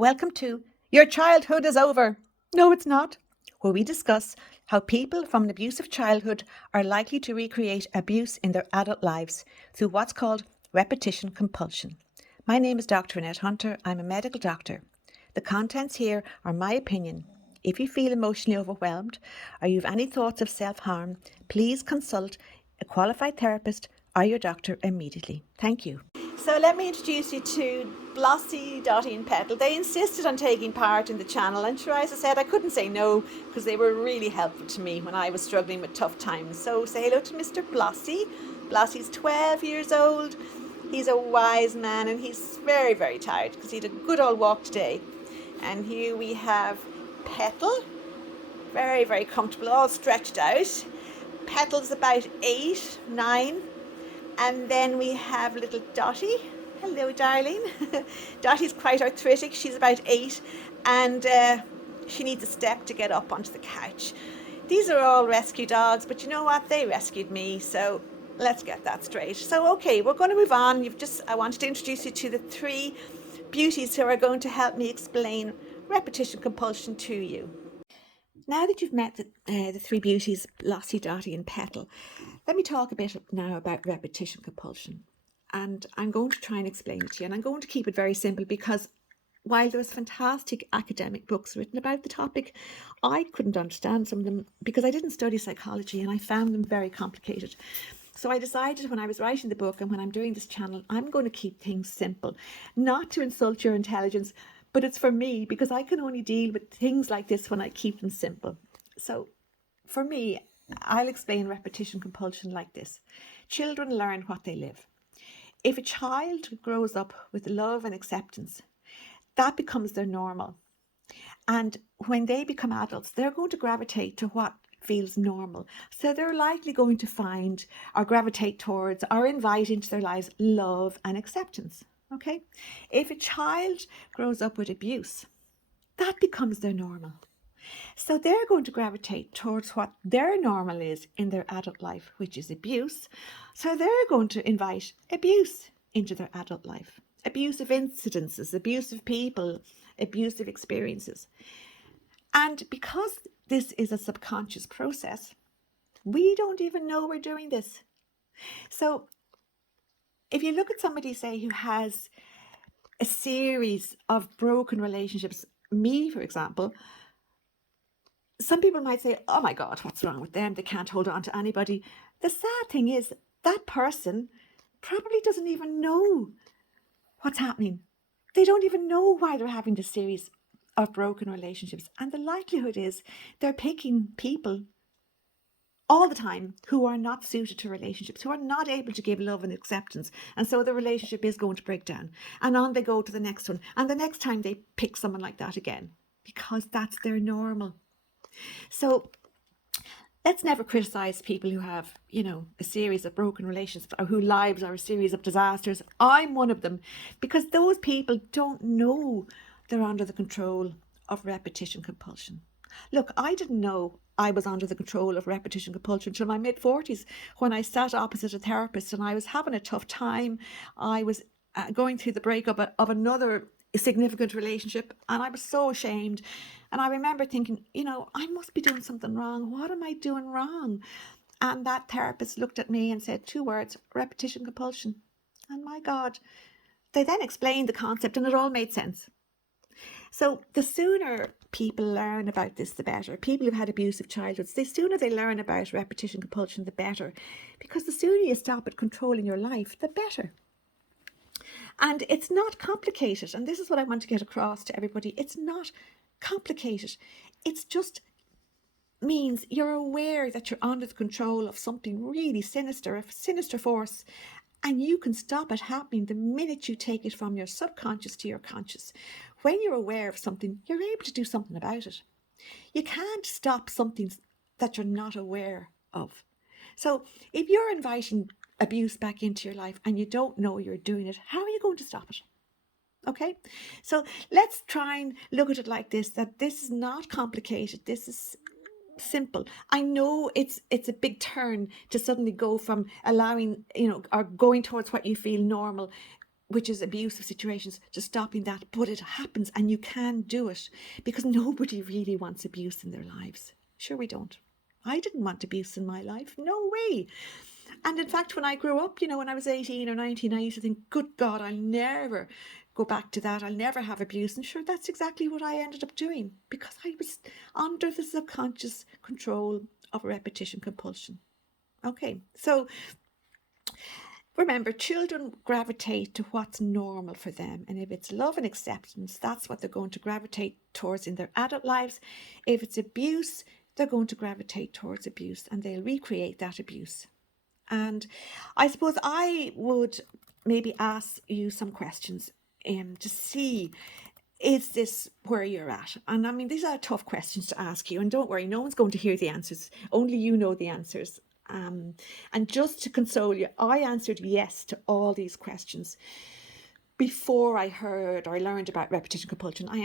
Welcome to Your Childhood is Over. No, it's not, where we discuss how people from an abusive childhood are likely to recreate abuse in their adult lives through what's called repetition compulsion. My name is Dr. Annette Hunter. I'm a medical doctor. The contents here are my opinion. If you feel emotionally overwhelmed or you have any thoughts of self-harm, please consult a qualified therapist or your doctor immediately. Thank you. So let me introduce you to Blossy, Dotty and Petal. They insisted on taking part in the channel, and sure, as I said, I couldn't say no because they were really helpful to me when I was struggling with tough times. So say hello to Mr. Blossy. Blossy's 12 years old. He's a wise man and he's very, very tired because he had a good old walk today. And here we have Petal, very, very comfortable, all stretched out. Petal's about 8, 9. And then we have little Dotty. Hello, darling. Dotty's quite arthritic. She's about 8 and she needs a step to get up onto the couch. These are all rescue dogs, but you know what? They rescued me, so let's get that straight. So, okay, we're going to move on. I wanted to introduce you to the 3 beauties who are going to help me explain repetition compulsion to you. Now that you've met the 3 beauties, Blossy, Dotty and Petal, let me talk a bit now about repetition compulsion. And I'm going to try and explain it to you. And I'm going to keep it very simple because while there's fantastic academic books written about the topic, I couldn't understand some of them because I didn't study psychology and I found them very complicated. So I decided when I was writing the book and when I'm doing this channel, I'm going to keep things simple, not to insult your intelligence, but it's for me because I can only deal with things like this when I keep them simple. So for me, I'll explain repetition compulsion like this. Children learn what they live. If a child grows up with love and acceptance, that becomes their normal. And when they become adults, they're going to gravitate to what feels normal. So they're likely going to find or gravitate towards or invite into their lives love and acceptance. Okay? If a child grows up with abuse, that becomes their normal. So they're going to gravitate towards what their normal is in their adult life, which is abuse. So they're going to invite abuse into their adult life. Abusive incidences, abusive people, abusive experiences. And because this is a subconscious process, we don't even know we're doing this. So if you look at somebody, say, who has a series of broken relationships, me, for example, some people might say, oh my God, what's wrong with them? They can't hold on to anybody. The sad thing is that person probably doesn't even know what's happening. They don't even know why they're having this series of broken relationships. And the likelihood is they're picking people all the time who are not suited to relationships, who are not able to give love and acceptance. And so the relationship is going to break down. And on they go to the next one. And the next time they pick someone like that again, because that's their normal. So let's never criticize people who have, a series of broken relationships or whose lives are a series of disasters. I'm one of them because those people don't know they're under the control of repetition compulsion. Look, I didn't know I was under the control of repetition compulsion until my mid-40s when I sat opposite a therapist and I was having a tough time. I was going through the breakup of another significant relationship and I was so ashamed. And I remember thinking, I must be doing something wrong. What am I doing wrong? And that therapist looked at me and said 2 words, repetition compulsion. And my God, they then explained the concept and it all made sense. So the sooner people learn about this, the better. People who've had abusive childhoods, the sooner they learn about repetition compulsion, the better. Because the sooner you stop it controlling your life, the better. And it's not complicated. And this is what I want to get across to everybody. It's not complicated. It's just means you're aware that you're under the control of something really sinister, a sinister force, and you can stop it happening the minute you take it from your subconscious to your conscious. When you're aware of something, you're able to do something about it. You can't stop something that you're not aware of. So if you're inviting abuse back into your life and you don't know you're doing it, how are you going to stop it? Okay, so let's try and look at it like this, that this is not complicated. This is simple. I know it's a big turn to suddenly go from allowing, or going towards what you feel normal which is abusive situations, to stopping that. But it happens, and you can do it, because nobody really wants abuse in their lives. Sure, we don't. I didn't want abuse in my life. No way. And in fact, when I grew up, when I was 18 or 19, I used to think, good God, I'll never go back to that. I'll never have abuse. And sure, that's exactly what I ended up doing, because I was under the subconscious control of repetition compulsion. Okay, so remember, children gravitate to what's normal for them. And if it's love and acceptance, that's what they're going to gravitate towards in their adult lives. If it's abuse, they're going to gravitate towards abuse, and they'll recreate that abuse. And I suppose I would maybe ask you some questions to see, is this where you're at? And I mean, these are tough questions to ask you. And don't worry, no one's going to hear the answers. Only you know the answers. And just to console you, I answered yes to all these questions before I heard or learned about repetition compulsion. I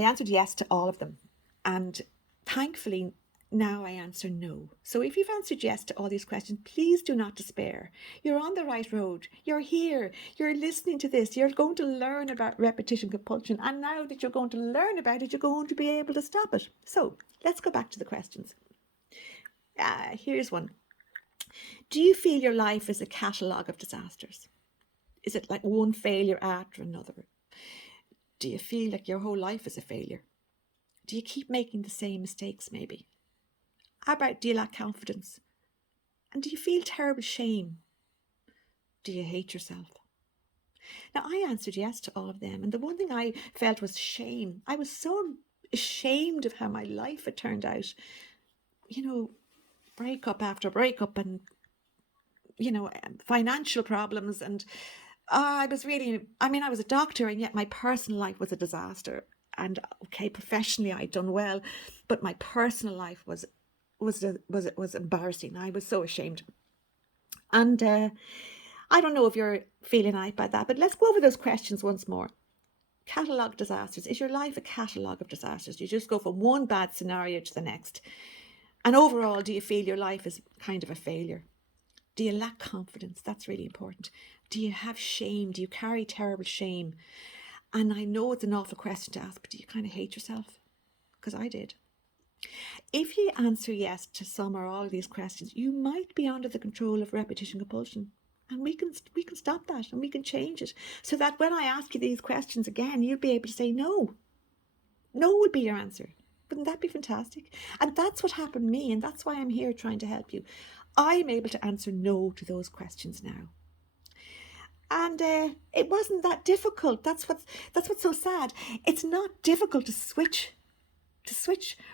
answered yes to all of them. And thankfully, now I answer no. So if you've answered yes to all these questions, please do not despair. You're on the right road. You're here. You're listening to this. You're going to learn about repetition compulsion. And now that you're going to learn about it, you're going to be able to stop it. So let's go back to the questions. Here's one. Do you feel your life is a catalogue of disasters? Is it like one failure after another? Do you feel like your whole life is a failure? Do you keep making the same mistakes maybe? How about, do you lack confidence? And do you feel terrible shame? Do you hate yourself? Now, I answered yes to all of them. And the one thing I felt was shame. I was so ashamed of how my life had turned out. Breakup after breakup, and financial problems, and I was a doctor, and yet my personal life was a disaster. And okay, professionally I'd done well, but my personal life was embarrassing. I was so ashamed. And I don't know if you're feeling like by that, but let's go over those questions once more. Catalogue disasters. Is your life a catalogue of disasters? You just go from one bad scenario to the next. And overall, do you feel your life is kind of a failure? Do you lack confidence? That's really important. Do you have shame? Do you carry terrible shame? And I know it's an awful question to ask, but do you kind of hate yourself? Because I did. If you answer yes to some or all of these questions, you might be under the control of repetition compulsion. And we can stop that, and we can change it, so that when I ask you these questions again, you'll be able to say no. No would be your answer. Wouldn't that be fantastic? And that's what happened to me, and that's why I'm here trying to help you. I'm able to answer no to those questions now. And it wasn't that difficult. That's what's so sad. It's not difficult to switch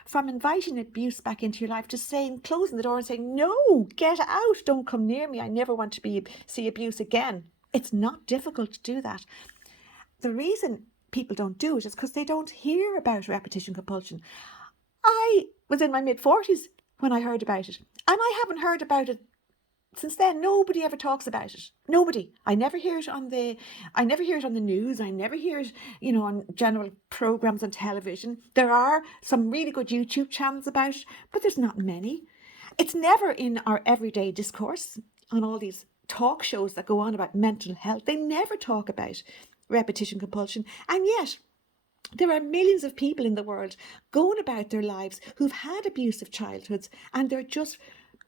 from inviting abuse back into your life to saying, closing the door and saying, no, get out, don't come near me. I never want to see abuse again. It's not difficult to do that. The reason people don't do it is because they don't hear about repetition compulsion. I was in my mid-40s when I heard about it, and I haven't heard about it since then. Nobody ever talks about it. Nobody. I never hear it on the news. I never hear it, on general programs on television. There are some really good YouTube channels about it, but there's not many. It's never in our everyday discourse on all these talk shows that go on about mental health. They never talk about repetition compulsion. And yet, there are millions of people in the world going about their lives who've had abusive childhoods, and they're just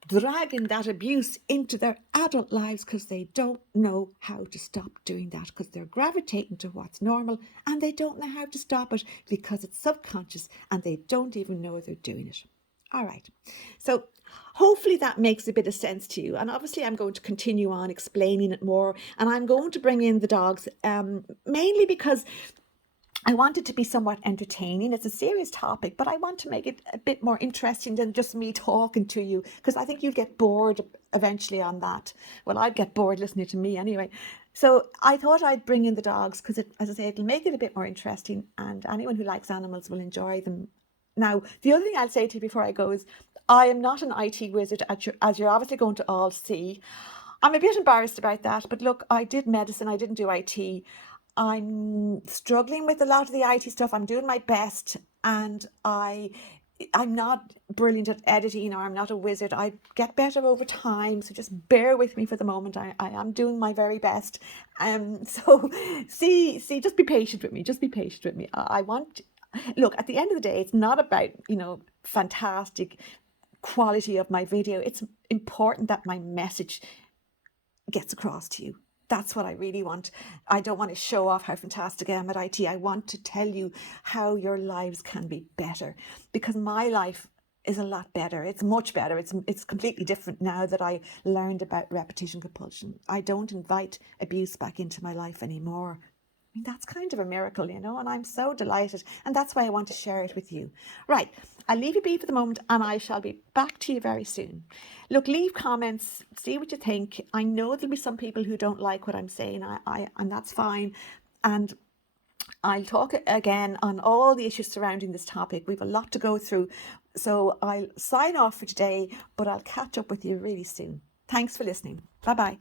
dragging that abuse into their adult lives because they don't know how to stop doing that, because they're gravitating to what's normal, and they don't know how to stop it because it's subconscious, and they don't even know they're doing it. All right. So hopefully that makes a bit of sense to you. And obviously I'm going to continue on explaining it more, and I'm going to bring in the dogs, mainly because I want it to be somewhat entertaining. It's a serious topic, but I want to make it a bit more interesting than just me talking to you, because I think you'll get bored eventually on that. Well, I'd get bored listening to me anyway. So I thought I'd bring in the dogs because, as I say, it'll make it a bit more interesting, and anyone who likes animals will enjoy them. Now, the other thing I'll say to you before I go is I am not an IT wizard, as you're obviously going to all see. I'm a bit embarrassed about that, but look, I did medicine, I didn't do IT. I'm struggling with a lot of the IT stuff. I'm doing my best, and I'm not brilliant at editing, or I'm not a wizard. I get better over time, so just bear with me for the moment. I am doing my very best, So see, just be patient with me. Just be patient with me. I want, look, at the end of the day, it's not about, fantastic quality of my video. It's important that my message gets across to you. That's what I really want. I don't want to show off how fantastic I am at IT. I want to tell you how your lives can be better, because my life is a lot better. It's much better. It's completely different now that I learned about repetition compulsion. I don't invite abuse back into my life anymore. I mean, that's kind of a miracle, and I'm so delighted. And that's why I want to share it with you. Right, I'll leave you be for the moment, and I shall be back to you very soon. Look, leave comments, see what you think. I know there'll be some people who don't like what I'm saying, and that's fine. And I'll talk again on all the issues surrounding this topic. We've a lot to go through. So I'll sign off for today, but I'll catch up with you really soon. Thanks for listening. Bye-bye.